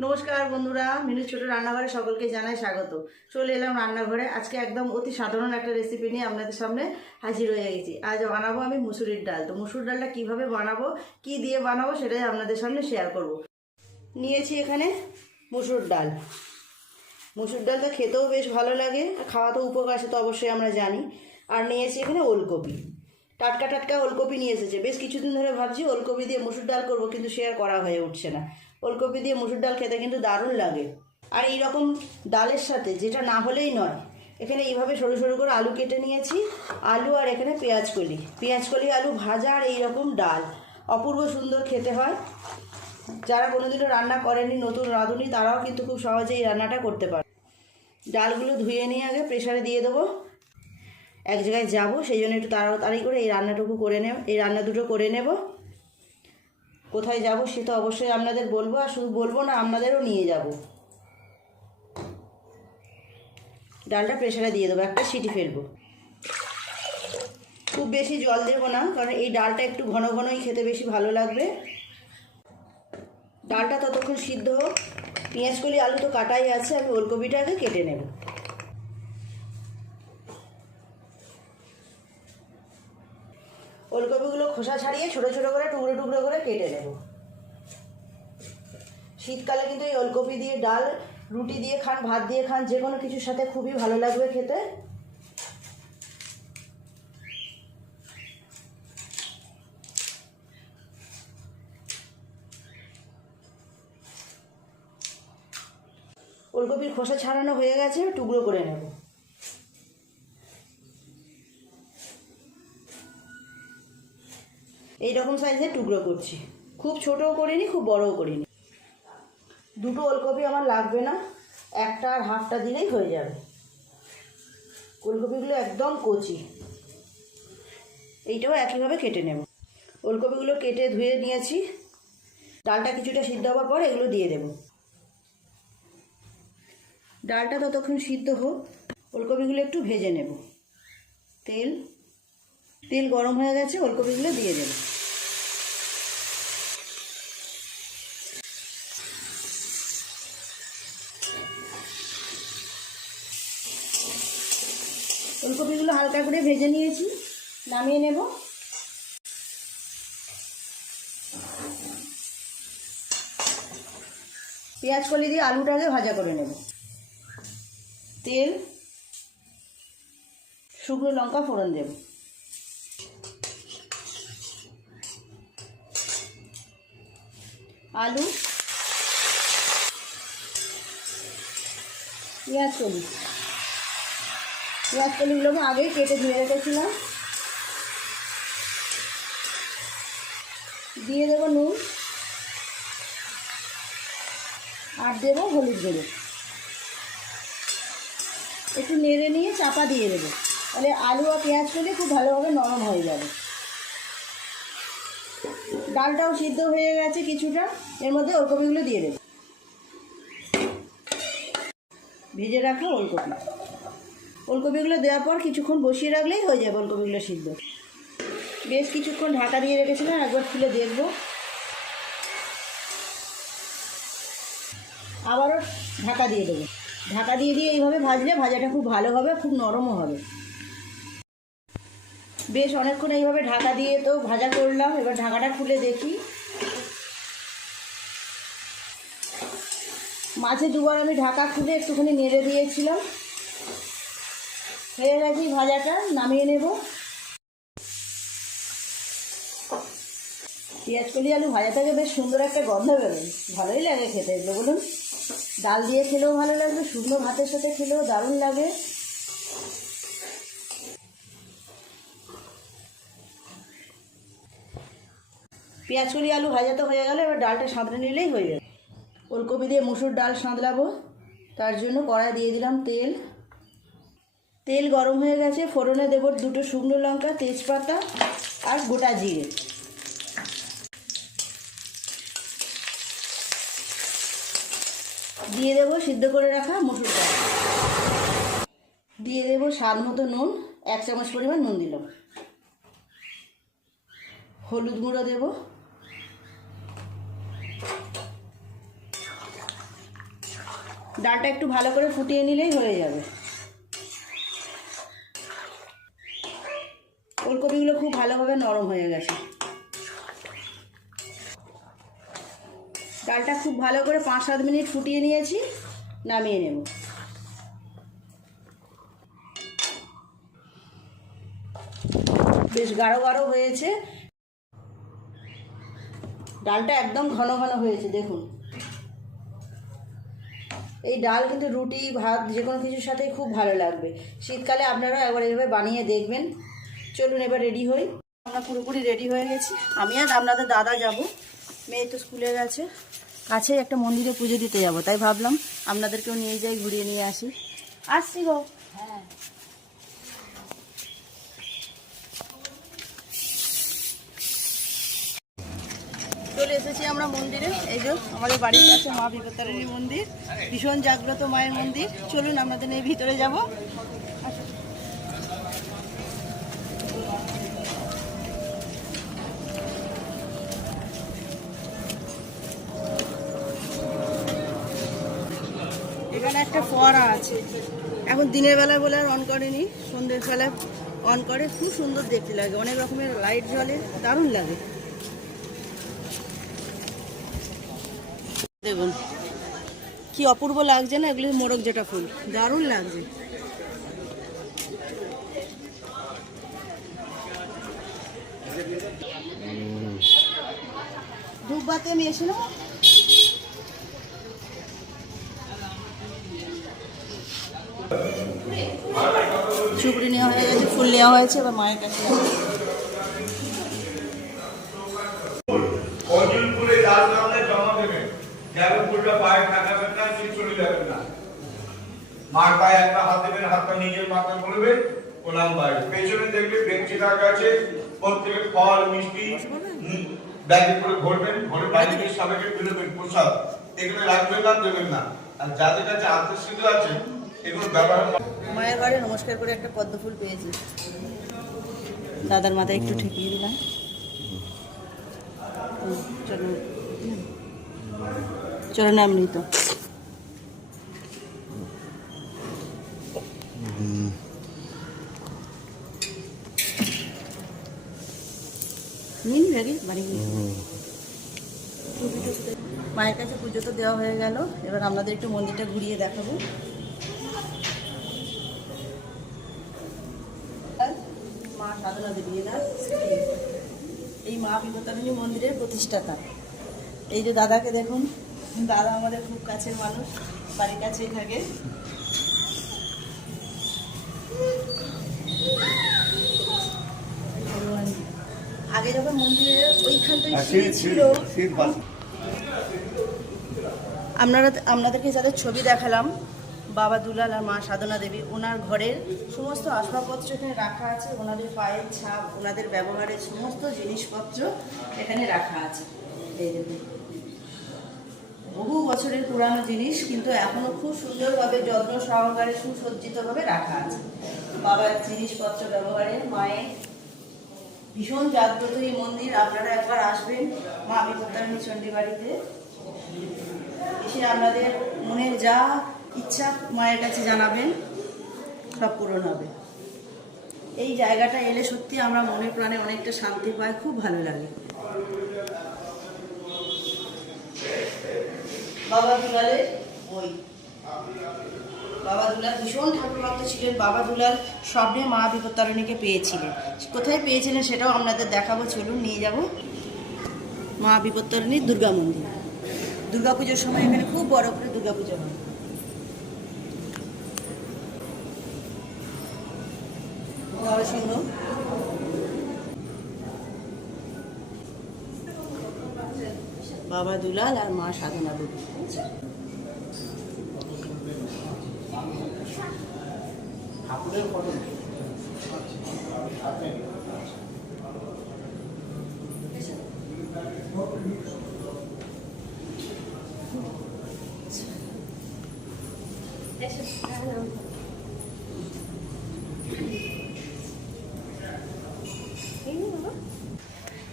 নমস্কার বন্ধুরা, মিনু ছোট রান্নাঘরে সকলকে জানাই স্বাগত। চলে এলাম রান্নাঘরে। আজকে একদম অতি সাধারণ একটা রেসিপি নিয়ে আপনাদের সামনে হাজির হয়ে গেছি। আজ বানাবো আমি মুসুরির ডাল। তো মুসুর ডালটা কিভাবে বানাবো, কি দিয়ে বানাবো, সেটাই আপনাদের সামনে শেয়ার করব। নিয়েছি এখানে মুসুর ডাল। মুসুর ডালটা খেতেও বেশ ভালো লাগে, খাওয়া তো উপকার, সে তো অবশ্যই আমরা জানি। আর নিয়েছি এখানে ওলকপি, টাটকা টাটকা ওলকপি নিয়ে এসেছে। বেশ কিছুদিন ধরে ভাবছি ওলকপি দিয়ে মুসুর ডাল করবো, কিন্তু সে আর করা হয়ে উঠছে না। ওলকপি দিয়ে মুসুর ডাল খেতে কিন্তু দারুণ লাগে। আর এই রকম ডালের সাথে যেটা না হলেই নয়, এখানে এইভাবে সরু সরু করে আলু কেটে নিয়েছি। আলু আর এখানে পেঁয়াজকলি আলু ভাজা, আর এইরকম ডাল অপূর্ব সুন্দর খেতে হয়। যারা কোনোদিনও রান্না করেনি, নতুন রাঁধুনি, তারাও কিন্তু খুব সহজে এই রান্নাটা করতে পারে। ডালগুলো ধুয়ে নিয়ে আগে প্রেসারে দিয়ে দেবো। এক জায়গায় যাবো, সেই জন্য একটু তাড়াতাড়ি করে এই রান্না দুটো করে নেব। কোথায় যাব সে তো অবশ্যই আপনাদের বলবো, আর শুধু বলবো না, আপনাদেরও নিয়ে যাব। ডালটা প্রেসারে দিয়ে দেবো, একটা সিটি ফেলবো। খুব বেশি জল দেবো না, কারণ এই ডালটা একটু ঘন ঘনই খেতে বেশি ভালো লাগবে। ডালটা ততক্ষণ সিদ্ধ হোক। পেঁয়াজকলি আলু তো কাটাই আছে, আমি ওলকপিটা আগে কেটে নেব। ওলকপিগুলো খোসা ছাড়িয়ে ছোটো ছোটো করে টুকরো টুকরো করে কেটে নেব। শীতকালে কিন্তু এই ওলকপি দিয়ে ডাল রুটি দিয়ে খান, ভাত দিয়ে খান, যে কোনো কিছুর সাথে খুবই ভালো লাগবে খেতে। ওলকপির খোসা ছাড়ানো হয়ে গেছে, টুকরো করে নেব। এই রকম সাইজের টুকরো করছি, খুব ছোটও করিনি, খুব বড়ও করিনি। দুটো ওলকপি আমার লাগবে না, একটা আর হাফটা দিলেই হয়ে যাবে। ওলকপিগুলো একদম কচি, এইটাও একইভাবে কেটে নেব। ওলকপিগুলো কেটে ধুয়ে নিয়েছি। ডালটা কিছুটা সিদ্ধ হওয়ার পর এগুলো দিয়ে দেব। ডালটা ততক্ষণ সিদ্ধ হোক, ওলকপিগুলো একটু ভেজে নেব। তেল গরম হয়ে গেছে, ওলকপিগুলো দিয়ে দেব। ওলকপিগুলো হালকা করে ভেজে নিয়েছি, নামিয়ে নেব। পেঁয়াজকলি দিয়ে আলুটাকে ভাজা করে নেব। তেল, শুকনো লঙ্কা ফোড়ন দেব। আলু, পেঁয়াজকলিগুলো আমি আগেই কেটে ধুয়ে রেখেছিলাম। দিয়ে দেবো নুন, আর দেবো হলুদ গুঁড়ো। একটু নেড়ে নিয়ে চাপা দিয়ে দেবো, তাহলে আলু আর পেঁয়াজকলি খুব ভালোভাবে নরম হয়ে যাবে। ডালটাও সিদ্ধ হয়ে গেছে কিছুটা, এর মধ্যে ওলকপিগুলো দিয়ে দেবো। ভেজে রাখা ওলকপিগুলো দেওয়ার পর কিছুক্ষণ বসিয়ে রাখলেই হয়ে যাবে ওলকপিগুলো সিদ্ধ। বেশ কিছুক্ষণ ঢাকা দিয়ে রেখেছিলাম, একবার খুলে দেখব। আবারও ঢাকা দিয়ে দেবো। ঢাকা দিয়ে এইভাবে ভাজলে ভাজাটা খুব ভালো হবে, খুব নরমও হবে। বেশ অনেকক্ষণ এইভাবে ঢাকা দিয়ে তো ভাজা করলাম। এবার ঢাকাটা খুলে দেখি। মাঝে দুবার আমি ঢাকা খুলে একটুখানি নেড়ে দিয়েছিলাম। হয়ে গেছে ভাজাটা, নামিয়ে নেব। পেঁয়াজকলি আলু ভাজা থেকে বেশ সুন্দর একটা গন্ধ বেরোয়, ভালোই লাগে খেতে। এগুলো বলুন, ডাল দিয়ে খেলেও ভালো লাগবে, শুকনো ভাতের সাথে খেলেও দারুণ লাগে। পেঁয়াজকলি আলু ভাজা তো হয়ে গেল, এবার ডালটা সাঁতলে নিলেই হয়ে যাবে। ওলকপি দিয়ে মুসুর ডাল সাঁতলাবো, তার জন্য কড়াই দিয়ে দিলাম তেল গরম হয়ে গেছে। ফোড়নে দেবো দুটো শুকনো লঙ্কা, তেজপাতা আর গোটা জিরে। দিয়ে দেবো সিদ্ধ করে রাখা মুসুর ডাল। দিয়ে দেবো স্বাদ মতো নুন, 1 চামচ পরিমাণ নুন দিলাম। হলুদ গুঁড়ো দেব, ডালটা একটু ভালো করে ফুটিয়ে নিলেই হয়ে যাবে। ওলকপিগুলো খুব ভালোভাবে নরম হয়ে গেছে। ডালটা খুব ভালো করে 5-7 মিনিট ফুটিয়ে নিয়েছি, নামিয়ে নেব। বেশ গাঢ় গাঢ় হয়েছে, ডালটা একদম ঘন ঘন হয়েছে দেখুন। এই ডাল কিন্তু রুটি ভাত যে কোনো কিছুর সাথেই খুব ভালো লাগবে। শীতকালে আপনারা একবার এভাবে বানিয়ে দেখবেন। চলুন এবার রেডি হই। আমরা পুরোপুরি রেডি হয়ে গেছি। আমি আর আপনাদের দাদা যাব, মেয়ে তো স্কুলে গেছে। কাছেই একটা মন্দিরে পুজো দিতে যাব, তাই ভাবলাম আপনাদেরকেও নিয়ে যাই, ঘুরিয়ে নিয়ে আসি। আসছি গো। হ্যাঁ, চলে এসেছি আমরা মন্দিরে। এই যে আমাদের বাড়ির কাছে মা বিপত্তারিণী মন্দির, ভীষণ জাগ্রত মায়ের মন্দির। চলুন আমাদের নিয়ে ভিতরে যাব। এখানে একটা ফোয়ারা আছে, এখন দিনের বেলায় বলে আর অন করেনি, সন্ধ্যের বেলায় অন করে। খুব সুন্দর দেখতে লাগে, অনেক রকমের লাইট জ্বলে, দারুণ লাগে। দেখুন কি অপূর্ব লাগছে না, এগুলি মোরগ যেটা ফুল, দারুণ লাগছে। ধূপবাতি আমি এসে নেব। চুপড়ি নেওয়া হয়ে গেছে, ফুল নেওয়া হয়েছে, এবার মায়ের কাছে মার পায়ে একটা হাত দেবেন, হাতটা নিজের মাথায় বলবেন, প্রণাম পাই। পেছনে দেখবে বেঞ্চি রাখা আছে, প্রত্যেকে ফল মিষ্টি ব্যাগে করে ভরবেন, ভরে বাইরে গিয়ে সবাইকে বেরোবেন। প্রসাদ এখানে রাখবেন না, দেবেন না। আর যাদের কাছে আত্মীয় আছে এগুলো ব্যবহার। মায়ের ঘরে নমস্কার করে একটা পদ্ম ফুল পেয়েছি, দাদার মাথায় একটু ঠেকিয়ে দিলাম। চলো চলো নাম নিই তো। মায়ের কাছে পুজো তো দেওয়া হয়ে গেল, এবার আপনাদের একটু মন্দিরটা ঘুরিয়ে দেখাবো। মা সাধনা দেবী, এই মা বিপত্তারিণী মন্দিরের প্রতিষ্ঠাতা। এই যে দাদাকে দেখুন, দাদা আমাদের খুব কাছের মানুষ, বাড়ির কাছেই থাকে। আগে যখন মন্দিরের ওইখানটায় ছিল, আপনাদেরকে যাদের ছবি দেখালাম, বাবা দুলাল আর মা সাধনা দেবী, ওনার ঘরের সমস্ত আসবাবপত্র এখানে রাখা আছে। ওনাদের পায়ের ছাপ, ওনাদের ব্যবহারের সমস্ত জিনিসপত্র এখানে রাখা আছে। এই দেখুন, বহু বছরের পুরানো জিনিস, কিন্তু এখনো খুব সুন্দরভাবে যত্ন সহকারে সুসজ্জিতভাবে রাখা আছে। বাবার জিনিসপত্র ব্যবহারের, মায়ের ভীষণ জাগ্রত এই মন্দির। আপনারা একবার আসবেন মা বিপত্তারিণী চণ্ডী বাড়িতে, এসে আপনাদের মনের যা ইচ্ছা মায়ের কাছে জানাবেন, সব পূরণ হবে। এই জায়গাটা এলে সত্যি আমরা মনে প্রাণে অনেকটা শান্তি পাই, খুব ভালো লাগে। বাবা দুলালের ওই বাবা দুলাল ভীষণ ঠাকুর ভক্ত ছিলেন। বাবা দুলাল স্বপ্নে মা বিপত্তারিণীকে পেয়েছিলেন। কোথায় পেয়েছিলেন সেটাও আপনাদের দেখাবো, চলুন নিয়ে যাব। মা বিপত্তারিণীর দুর্গা মন্দির, দুর্গাপুজোর সময় এখানে খুব বড় করে দুর্গাপুজো হয়। নরসিংহ, বাবা দুলাল আর মা সাধনা দেবী।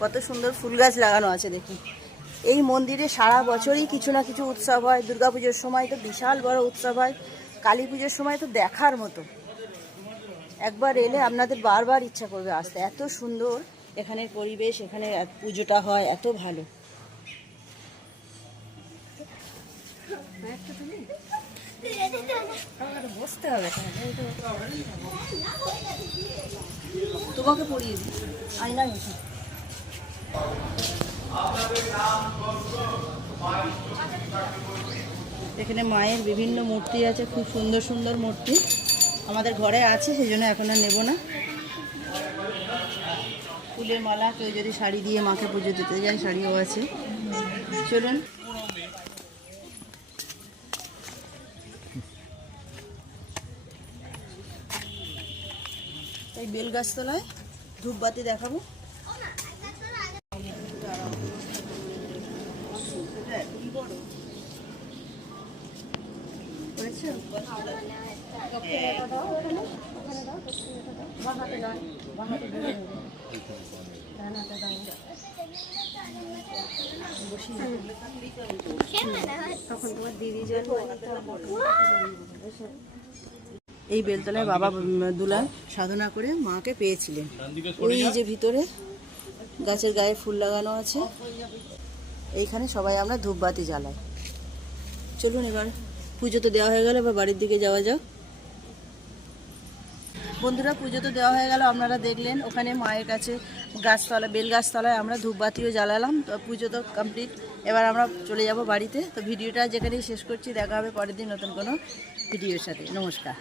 কত সুন্দর ফুল গাছ লাগানো আছে দেখুন। এই মন্দিরে সারা বছরই কিছু না কিছু উৎসব হয়। দুর্গাপুজোর সময় তো বিশাল বড় উৎসব হয়, কালী পুজোর সময় তো দেখার মতো। একবার এলে আপনাদের বারবার ইচ্ছা করবে আসতে, এত সুন্দর এখানের পরিবেশ, এখানে পুজোটা হয় এত ভালো। বসতে হবে, তোমাকে পড়িয়ে দিই আয়না বসে। এখানে মায়ের বিভিন্ন মূর্তি আছে, খুব সুন্দর সুন্দর মূর্তি। আমাদের ঘরে আছে, সেই জন্য এখন আর নেবো না। ফুলের মালা, কেউ যদি শাড়ি দিয়ে মাকে পুজো দিতে যায় শাড়িও আছে। চলুন। এই বেল গাছতলায় ধূপবাতি দেখাবো। এই বেলতলায় বাবা দুলাল সাধনা করে মাকে পেয়েছিলেন। ওই যে ভিতরে গাছের গায়ে ফুল লাগানো আছে, এইখানে সবাই আমরা ধূপবাতি জ্বালাই। চলুন এবার পুজো তো দেওয়া হয়ে গেল, এবার বাড়ির দিকে যাওয়া যাক। বন্ধুরা, পুজো তো দেওয়া হয়ে গেল, আপনারা দেখলেন। ওখানে মায়ের কাছে গাছতলা, বেল গাছতলায় আমরা ধূপবাতিও জ্বালালাম। তো পুজো তো কমপ্লিট, এবার আমরা চলে যাব বাড়িতে। তো ভিডিওটা যেখানেই শেষ করছি, দেখা হবে পরের দিন নতুন কোনো ভিডিওর সাথে। নমস্কার।